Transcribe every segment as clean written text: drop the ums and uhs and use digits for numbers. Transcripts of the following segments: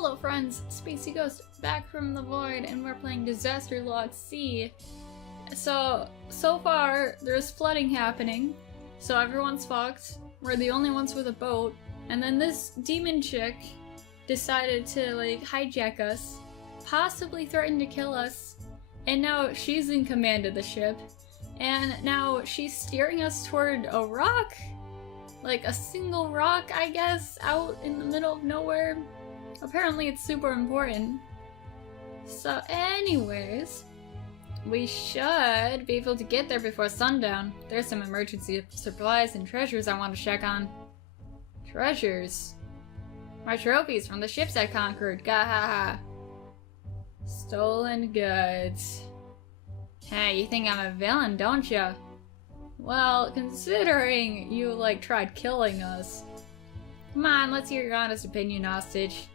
Hello friends, Spacey Ghost back from the void and we're playing Disaster Log C. So far there's flooding happening, so everyone's fucked. We're the only ones with a boat, and then this demon chick decided to like hijack us, possibly threaten to kill us, and now she's in command of the ship, and now she's steering us toward a rock? Like a single rock, I guess, out in the middle of nowhere. Apparently it's super important. So anyways, we should be able to get there before sundown. There's some emergency supplies and treasures I want to check on. Treasures? My trophies from the ships I conquered, gahaha. Stolen goods. Hey, you think I'm a villain, don't ya? Well, considering you like tried killing us. Come on, let's hear your honest opinion, hostage.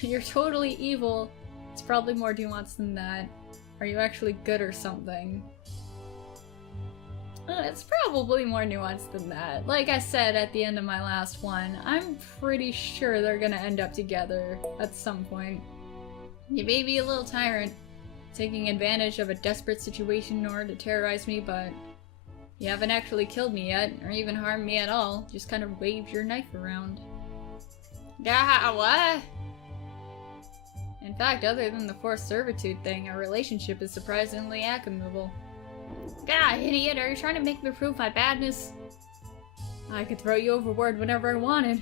You're totally evil. It's probably more nuanced than that. Are you actually good or something? It's probably more nuanced than that. Like I said at the end of my last one, I'm pretty sure they're gonna end up together at some point. You may be a little tyrant, taking advantage of a desperate situation in order to terrorize me, but you haven't actually killed me yet, or even harmed me at all. Just kind of waved your knife around. Gah, what? In fact, other than the forced servitude thing, our relationship is surprisingly amicable. God, idiot, are you trying to make me prove my badness? I could throw you overboard whenever I wanted.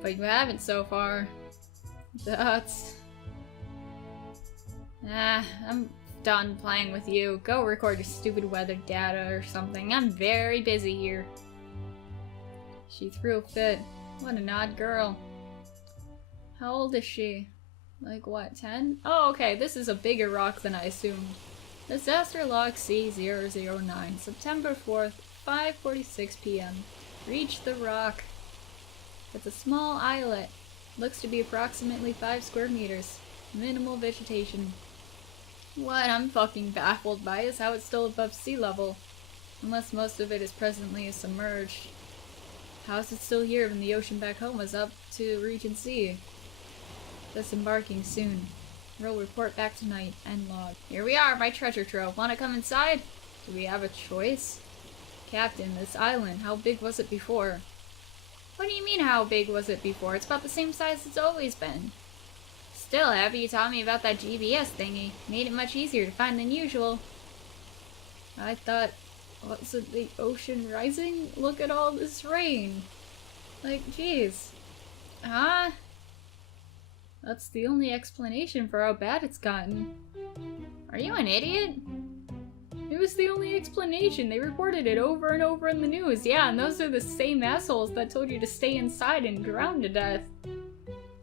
But you haven't so far. That's... I'm done playing with you. Go record your stupid weather data or something. I'm very busy here. She threw a fit. What an odd girl. How old is she? Like what, 10? Oh, okay, this is a bigger rock than I assumed. Disaster Log C009, September 4th, 5:46 p.m. Reach the rock. It's a small islet. Looks to be approximately 5 square meters. Minimal vegetation. What I'm fucking baffled by is how it's still above sea level. Unless most of it is presently submerged. How is it still here when the ocean back home is up to Region C? Disembarking soon. We'll report back tonight. End log. Here we are, my treasure trove. Wanna come inside? Do we have a choice? Captain, this island, how big was it before? What do you mean how big was it before? It's about the same size it's always been. Still, after you taught me about that GPS thingy, made it much easier to find than usual. I thought, was it the ocean rising? Look at all this rain. Like, jeez. Huh? That's the only explanation for how bad it's gotten. Are you an idiot? It was the only explanation. They reported it over and over in the news. Yeah, and those are the same assholes that told you to stay inside and drown to death.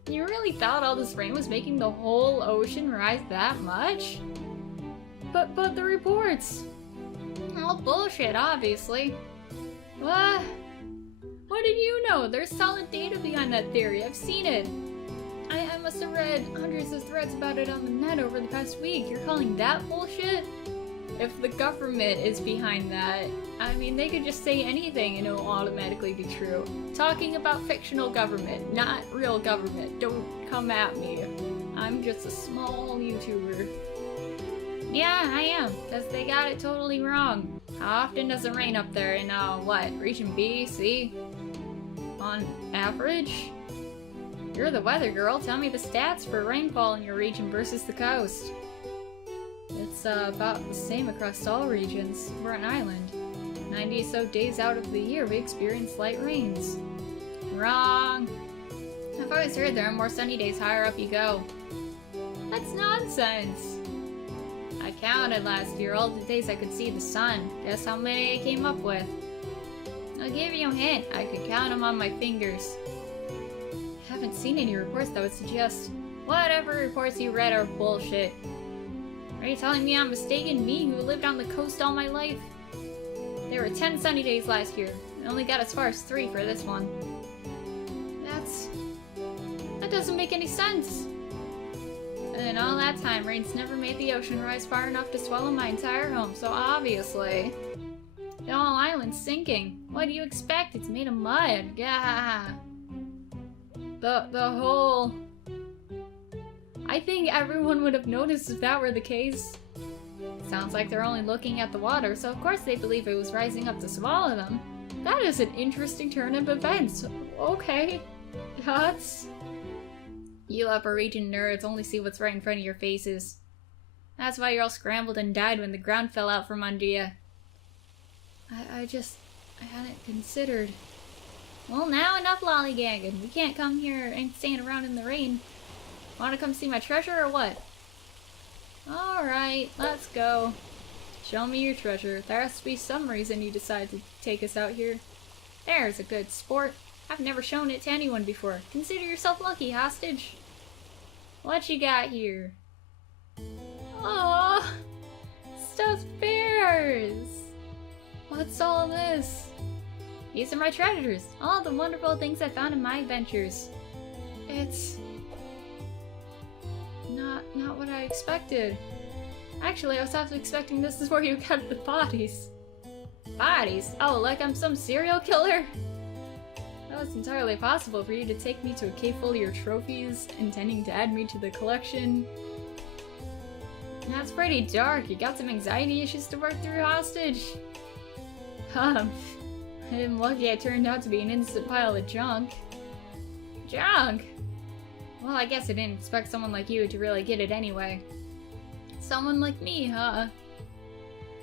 You really thought all this rain was making the whole ocean rise that much? But the reports. All bullshit, obviously. What? What did you know? There's solid data behind that theory. I've seen it. I must have read hundreds of threads about it on the net over the past week. You're calling that bullshit? If the government is behind that, I mean, they could just say anything and it'll automatically be true. Talking about fictional government, not real government. Don't come at me. I'm just a small YouTuber. Yeah, I am, because they got it totally wrong. How often does it rain up there in, what, Region B, C? On average? You're the weather girl. Tell me the stats for rainfall in your region versus the coast. It's about the same across all regions. We're an island. 90 or so days out of the year we experience light rains. Wrong. I've always heard there are more sunny days higher up you go. That's nonsense. I counted last year all the days I could see the sun. Guess how many I came up with? I'll give you a hint. I could count them on my fingers. I haven't seen any reports that would suggest whatever reports you read are bullshit. Are you telling me I'm mistaken? Me, who lived on the coast all my life? There were 10 sunny days last year. I only got as far as 3 for this one. That doesn't make any sense. And in all that time, rains never made the ocean rise far enough to swallow my entire home, so obviously... The whole island's sinking. What do you expect? It's made of mud. Gah. The whole... I think everyone would have noticed if that were the case. Sounds like they're only looking at the water, so of course they believe it was rising up to swallow them. That is an interesting turn of events. Okay. That's... You upper region nerds only see what's right in front of your faces. That's why you all scrambled and died when the ground fell out from under you. I hadn't considered. Well, now enough lollygagging. We can't come here and stand around in the rain. Want to come see my treasure or what? Alright, let's go. Show me your treasure. There has to be some reason you decided to take us out here. There's a good sport. I've never shown it to anyone before. Consider yourself lucky, hostage. What you got here? Aww! Stuffed bears! What's all this? These are my treasures. All the wonderful things I found in my adventures. It's... Not what I expected. Actually, I was half expecting this is where you kept the bodies. Bodies? Oh, like I'm some serial killer? Well, it's entirely possible for you to take me to a cave full of your trophies, intending to add me to the collection. That's pretty dark. You got some anxiety issues to work through, hostage? I'm lucky I turned out to be an innocent pile of junk. Junk? Well, I guess I didn't expect someone like you to really get it anyway. Someone like me, huh?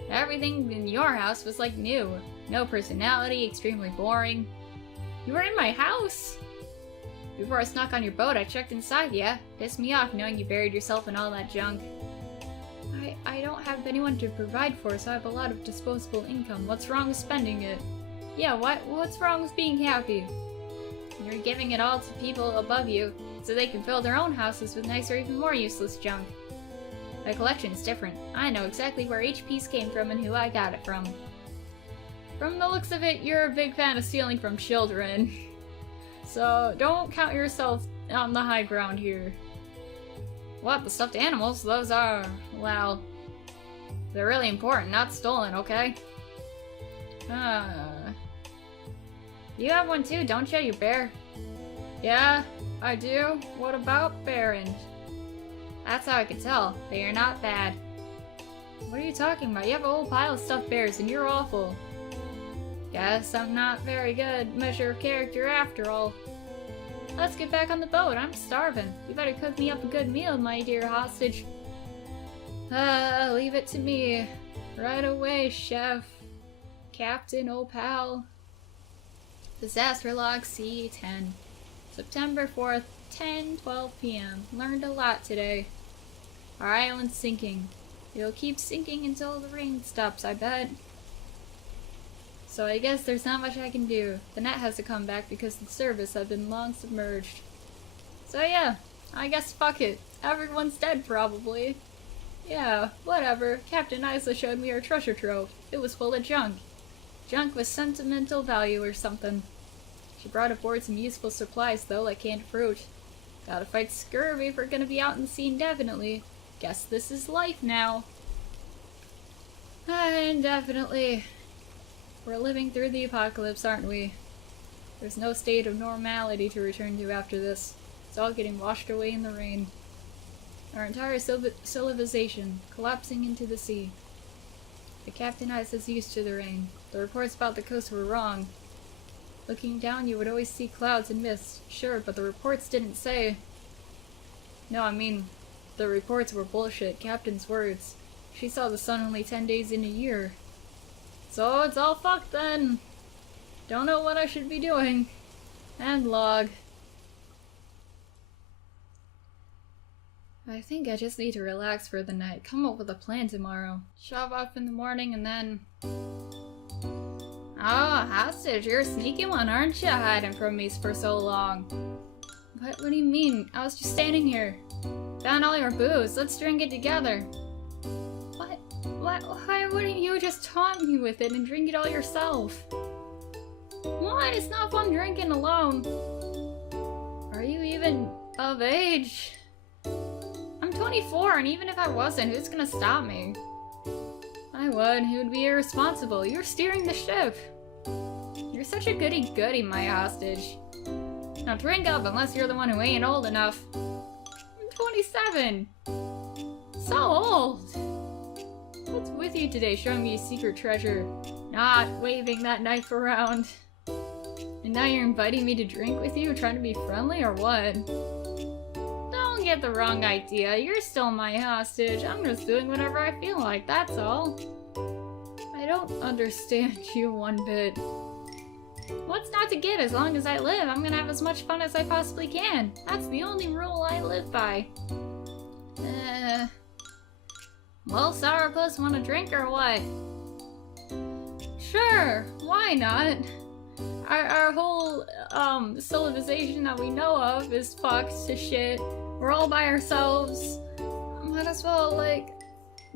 Everything in your house was like new. No personality, extremely boring. You were in my house? Before I snuck on your boat, I checked inside, yeah? Pissed me off knowing you buried yourself in all that junk. I don't have anyone to provide for, so I have a lot of disposable income. What's wrong with spending it? Yeah, what's wrong with being happy? You're giving it all to people above you, so they can fill their own houses with nicer, even more useless junk. My collection's different. I know exactly where each piece came from and who I got it from. From the looks of it, you're a big fan of stealing from children. So don't count yourself on the high ground here. What, the stuffed animals? Those are, well, they're really important, not stolen, okay? You have one too, don't you, you bear? Yeah, I do. What about Baron? That's how I can tell. They are not bad. What are you talking about? You have a whole pile of stuffed bears and you're awful. Guess I'm not very good measure of character after all. Let's get back on the boat. I'm starving. You better cook me up a good meal, my dear hostage. Leave it to me. Right away, chef. Captain, oh pal. Disaster log C10. September 4th, 10:12 p.m. Learned a lot today. Our island's sinking. It'll keep sinking until the rain stops, I bet. So I guess there's not much I can do. The net has to come back because the service has been long submerged. So yeah, I guess fuck it. Everyone's dead probably. Yeah, whatever. Captain Issa showed me her treasure trove. It was full of junk. Junk with sentimental value or something. She brought aboard some useful supplies though, like canned fruit. Gotta fight scurvy if we're gonna be out in the sea indefinitely. Guess this is life now. Indefinitely. We're living through the apocalypse, aren't we? There's no state of normality to return to after this. It's all getting washed away in the rain. Our entire civilization collapsing into the sea. The Captain Issa's used to the rain. The reports about the coast were wrong. Looking down, you would always see clouds and mist. Sure, but the reports didn't say... No, I mean, the reports were bullshit. Captain's words. She saw the sun only 10 days in a year. So it's all fucked then. Don't know what I should be doing. And log. I think I just need to relax for the night. Come up with a plan tomorrow. Shove off in the morning and then... Oh, hostage, you're a sneaky one, aren't you? Hiding from me for so long. What do you mean? I was just standing here. Found all your booze. Let's drink it together. What? Why wouldn't you just taunt me with it and drink it all yourself? What? It's not fun drinking alone. Are you even of age? I'm 24, and even if I wasn't, who's gonna stop me? I would. He would be irresponsible. You're steering the ship. You're such a goody-goody, my hostage. Now drink up unless you're the one who ain't old enough. I'm 27! So old! What's with you today, showing me a secret treasure? Not waving that knife around. And now you're inviting me to drink with you, trying to be friendly, or what? Don't get the wrong idea. You're still my hostage. I'm just doing whatever I feel like, that's all. I don't understand you one bit. What's not to get? As long as I live, I'm gonna have as much fun as I possibly can. That's the only rule I live by. Well, Sourpuss, want a drink or what? Sure, why not? Our whole, civilization that we know of is fucked to shit. We're all by ourselves. Might as well, like,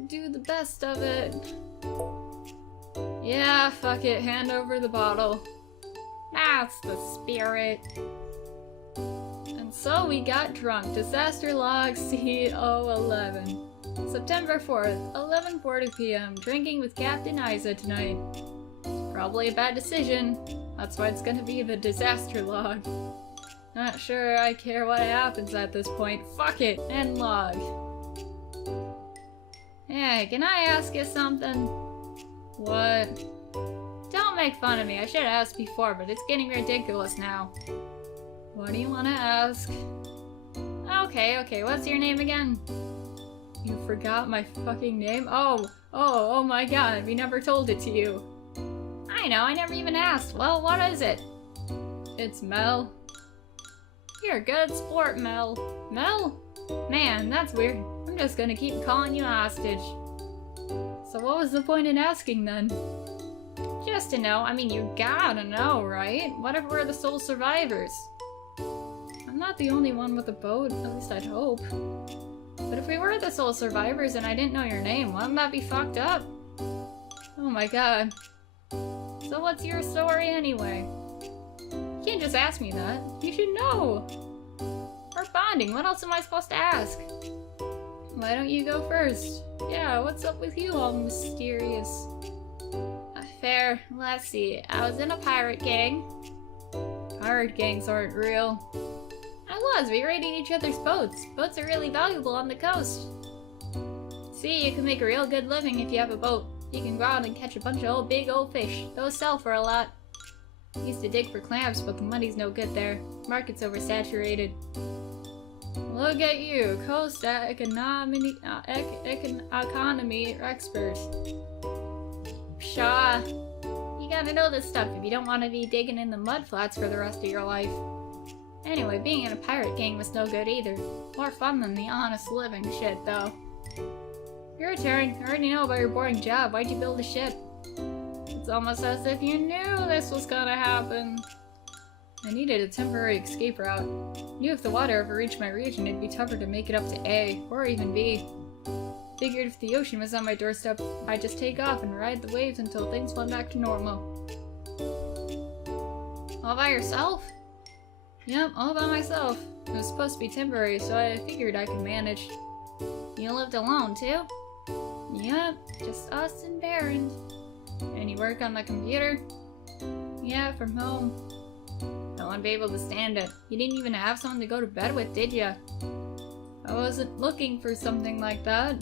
do the best of it. Yeah, fuck it, hand over the bottle. That's the spirit. And so we got drunk. Disaster log C011. September 4th, 11:40 p.m. Drinking with Captain Issa tonight. Probably a bad decision. That's why it's gonna be the disaster log. Not sure I care what happens at this point. Fuck it! End log. Hey, can I ask you something? What? Don't make fun of me. I should have asked before, but it's getting ridiculous now. What do you want to ask? Okay, what's your name again? You forgot my fucking name? Oh my god, we never told it to you. I know, I never even asked. Well, what is it? It's Mel. You're a good sport, Mel. Mel? Man, that's weird. I'm just gonna keep calling you hostage. So what was the point in asking then? Just to know. I mean, you gotta know, right? What if we're the sole survivors? I'm not the only one with a boat, at least I'd hope. But if we were the sole survivors and I didn't know your name, wouldn't that be fucked up? Oh my god. So what's your story anyway? You can't just ask me that. You should know! We're bonding, what else am I supposed to ask? Why don't you go first? Yeah, what's up with you, all mysterious? Fair. Let's see. I was in a pirate gang. Pirate gangs aren't real. I was. We raided each other's boats. Boats are really valuable on the coast. See, you can make a real good living if you have a boat. You can go out and catch a bunch of big old fish. Those sell for a lot. Used to dig for clams, but the money's no good there. Market's oversaturated. Look at you, coast economy expert. Pshaw. You gotta know this stuff if you don't want to be digging in the mudflats for the rest of your life. Anyway, being in a pirate gang was no good either. More fun than the honest living shit, though. Your turn. I already know about your boring job. Why'd you build a ship? It's almost as if you knew this was gonna happen. I needed a temporary escape route. Knew if the water ever reached my region, it'd be tougher to make it up to A, or even B. Figured if the ocean was on my doorstep, I'd just take off and ride the waves until things went back to normal. All by yourself? Yep, all by myself. It was supposed to be temporary, so I figured I could manage. You lived alone, too? Yep, just us and Baron. And you work on the computer? Yeah, from home. I wouldn't be able to stand it. You didn't even have someone to go to bed with, did ya? I wasn't looking for something like that.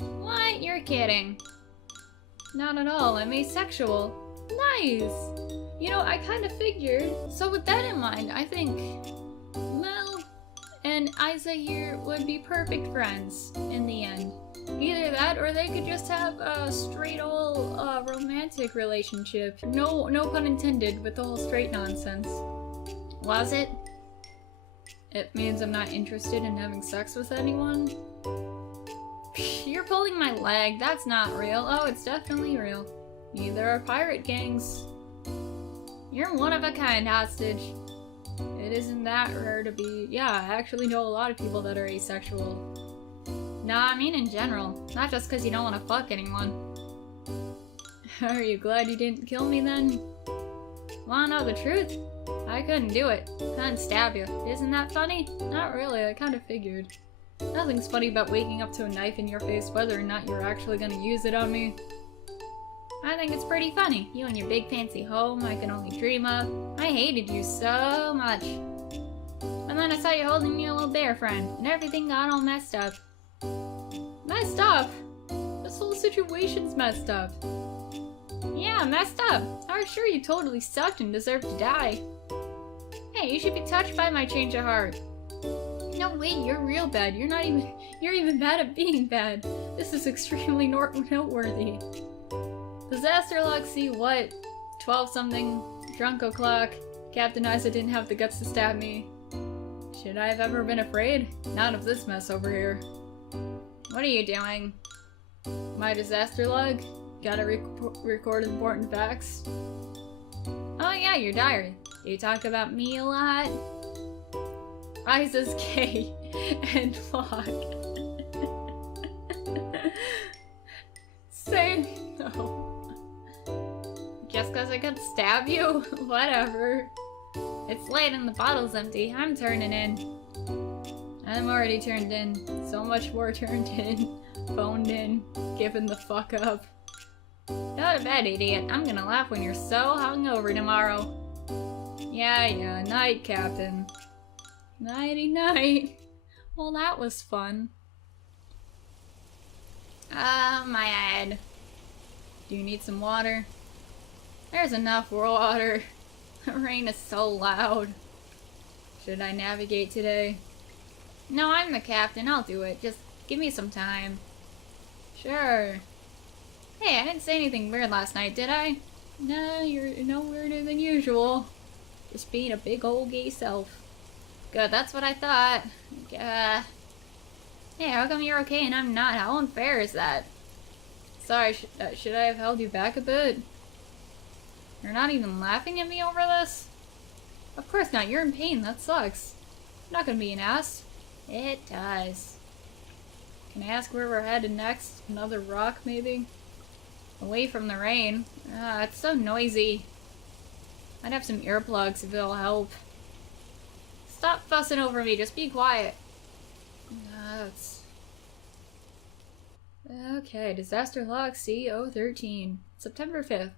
What? You're kidding. Not at all. I'm asexual. Nice! You know, I kind of figured. So with that in mind, I think Mel and Issa here would be perfect friends in the end. Either that, or they could just have a straight old romantic relationship. No pun intended with the whole straight nonsense. Was it? It means I'm not interested in having sex with anyone? You're pulling my leg. That's not real. Oh, it's definitely real. Neither are pirate gangs. You're one of a kind, hostage. It isn't that rare to be. Yeah, I actually know a lot of people that are asexual. Nah, I mean in general. Not just because you don't want to fuck anyone. Are you glad you didn't kill me then? Wanna know the truth? I couldn't do it. Couldn't stab you. Isn't that funny? Not really, I kind of figured. Nothing's funny about waking up to a knife in your face whether or not you're actually gonna use it on me. I think it's pretty funny. You and your big fancy home I can only dream of. I hated you so much. And then I saw you holding your little bear friend, and everything got all messed up. Messed up? This whole situation's messed up. Yeah, messed up. I was sure you totally sucked and deserved to die. Hey, you should be touched by my change of heart. No, wait, you're real bad. You're even bad at being bad. This is extremely noteworthy. Disaster log C what? 12-something, drunk o'clock. Captain Issa didn't have the guts to stab me. Should I have ever been afraid? Not of this mess over here. What are you doing? My disaster log? Gotta record important facts. Oh yeah, your diary. You talk about me a lot. Issa's gay and log. Say no. Just cause I could stab you? Whatever. It's late and the bottle's empty. I'm turning in. I'm already turned in. So much more turned in. Phoned in. Given the fuck up. Go to bed, idiot. I'm gonna laugh when you're so hungover tomorrow. Yeah, night, Captain. Nighty-night. Well, that was fun. My head. Do you need some water? There's enough water. The rain is so loud. Should I navigate today? No, I'm the captain. I'll do it. Just give me some time. Sure. Hey, I didn't say anything weird last night, did I? No, you're no weirder than usual. Just being a big old gay self. Good, that's what I thought. Hey, how come you're okay and I'm not? How unfair is that? Sorry, should I have held you back a bit? You're not even laughing at me over this? Of course not, you're in pain, that sucks. I'm not gonna be an ass. It does. Can I ask where we're headed next? Another rock, maybe? Away from the rain. It's so noisy. I'd have some earplugs if it'll help. Stop fussing over me, just be quiet. Okay, disaster log C013. September 5th,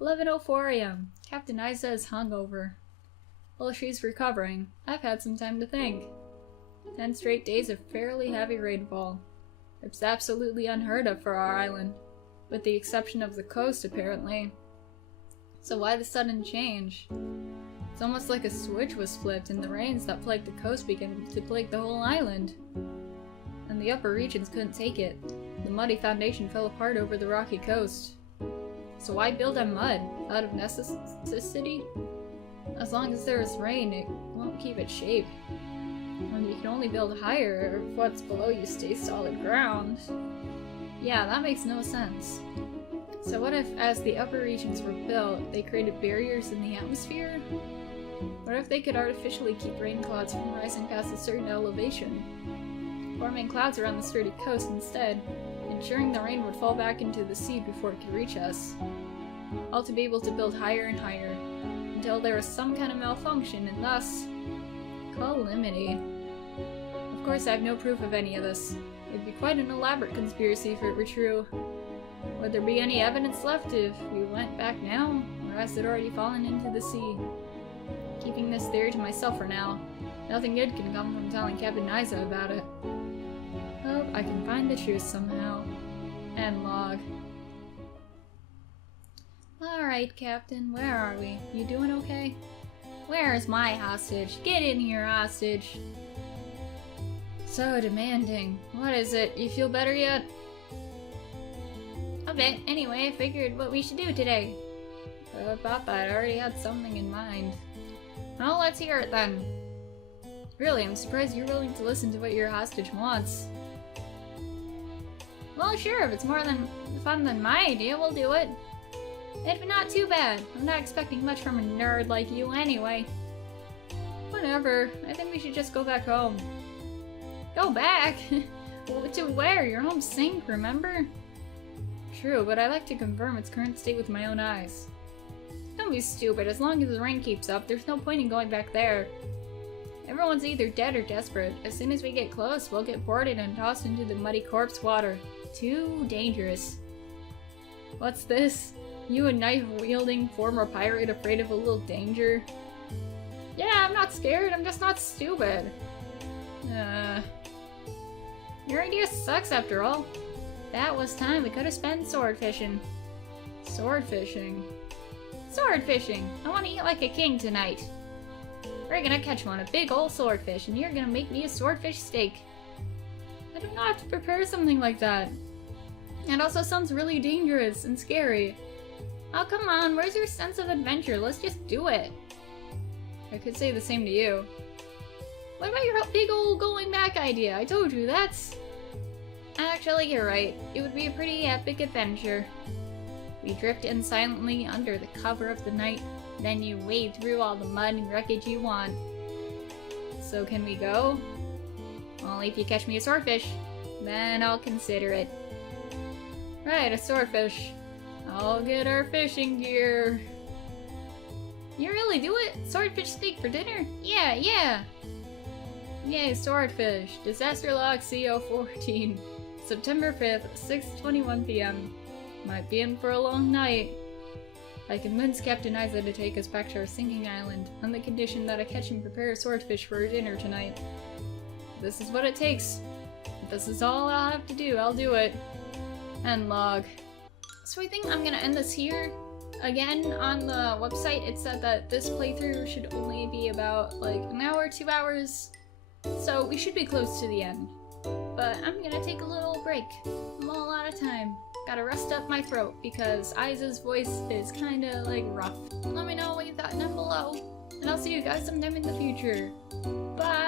11:04 AM. Captain Issa is hungover. While she's recovering, I've had some time to think. 10 straight days of fairly heavy rainfall. It's absolutely unheard of for our island, with the exception of the coast apparently. So why the sudden change? It's almost like a switch was flipped and the rains that plagued the coast began to plague the whole island. And the upper regions couldn't take it. The muddy foundation fell apart over the rocky coast. So why build on mud? Out of necessity? As long as there is rain, it won't keep its shape. And you can only build higher if what's below you stays solid ground. Yeah, that makes no sense. So what if, as the upper regions were built, they created barriers in the atmosphere? What if they could artificially keep rain clouds from rising past a certain elevation? Forming clouds around the sturdy coast instead, ensuring the rain would fall back into the sea before it could reach us. All to be able to build higher and higher, until there was some kind of malfunction and thus calamity. Of course, I have no proof of any of this. It'd be quite an elaborate conspiracy if it were true. Would there be any evidence left if we went back now, or has it already fallen into the sea? Keeping this theory to myself for now. Nothing good can come from telling Captain Issa about it. Hope I can find the truth somehow. End log. Alright, Captain, where are we? You doing okay? Where is my hostage? Get in here, hostage! So demanding. What is it? You feel better yet? A bit. Anyway, I figured what we should do today. Papa, I'd already had something in mind. Well, let's hear it then. Really, I'm surprised you're willing to listen to what your hostage wants. Well, sure, if it's more fun than my idea, we'll do it. It'd be not too bad. I'm not expecting much from a nerd like you anyway. Whatever. I think we should just go back home. Go back? To where? Your home sink, remember? True, but I like to confirm its current state with my own eyes. Don't be stupid. As long as the rain keeps up, there's no point in going back there. Everyone's either dead or desperate. As soon as we get close, we'll get boarded and tossed into the muddy corpse water. Too dangerous. What's this? You a knife-wielding former pirate afraid of a little danger? Yeah, I'm not scared, I'm just not stupid. Your idea sucks after all. That was time we could have spent sword fishing. Sword fishing? Sword fishing! I want to eat like a king tonight. We're gonna catch one, a big old swordfish, and you're gonna make me a swordfish steak. I don't know how to prepare something like that. It also sounds really dangerous and scary. Oh, come on, where's your sense of adventure? Let's just do it. I could say the same to you. What about your big old going back idea? I told you, that's... Actually, you're right. It would be a pretty epic adventure. We drift in silently under the cover of the night, then you wade through all the mud and wreckage you want. So can we go? Only if you catch me a swordfish. Then I'll consider it. Right, a swordfish. I'll get our fishing gear. You really do it? Swordfish steak for dinner? Yeah, yeah! Yay, swordfish. Disaster log CO14. September 5th, 6:21 p.m. Might be in for a long night. I convinced Captain Issa to take us back to our sinking island, on the condition that I catch and prepare a swordfish for dinner tonight. This is what it takes. If this is all I'll have to do, I'll do it. End log. So I think I'm gonna end this here. Again, on the website it said that this playthrough should only be about like an hour, 2 hours. So we should be close to the end. But I'm gonna take a little break. I'm all out of time. Gotta rest up my throat because Isa's voice is kinda like rough. Let me know what you thought down below. And I'll see you guys sometime in the future. Bye!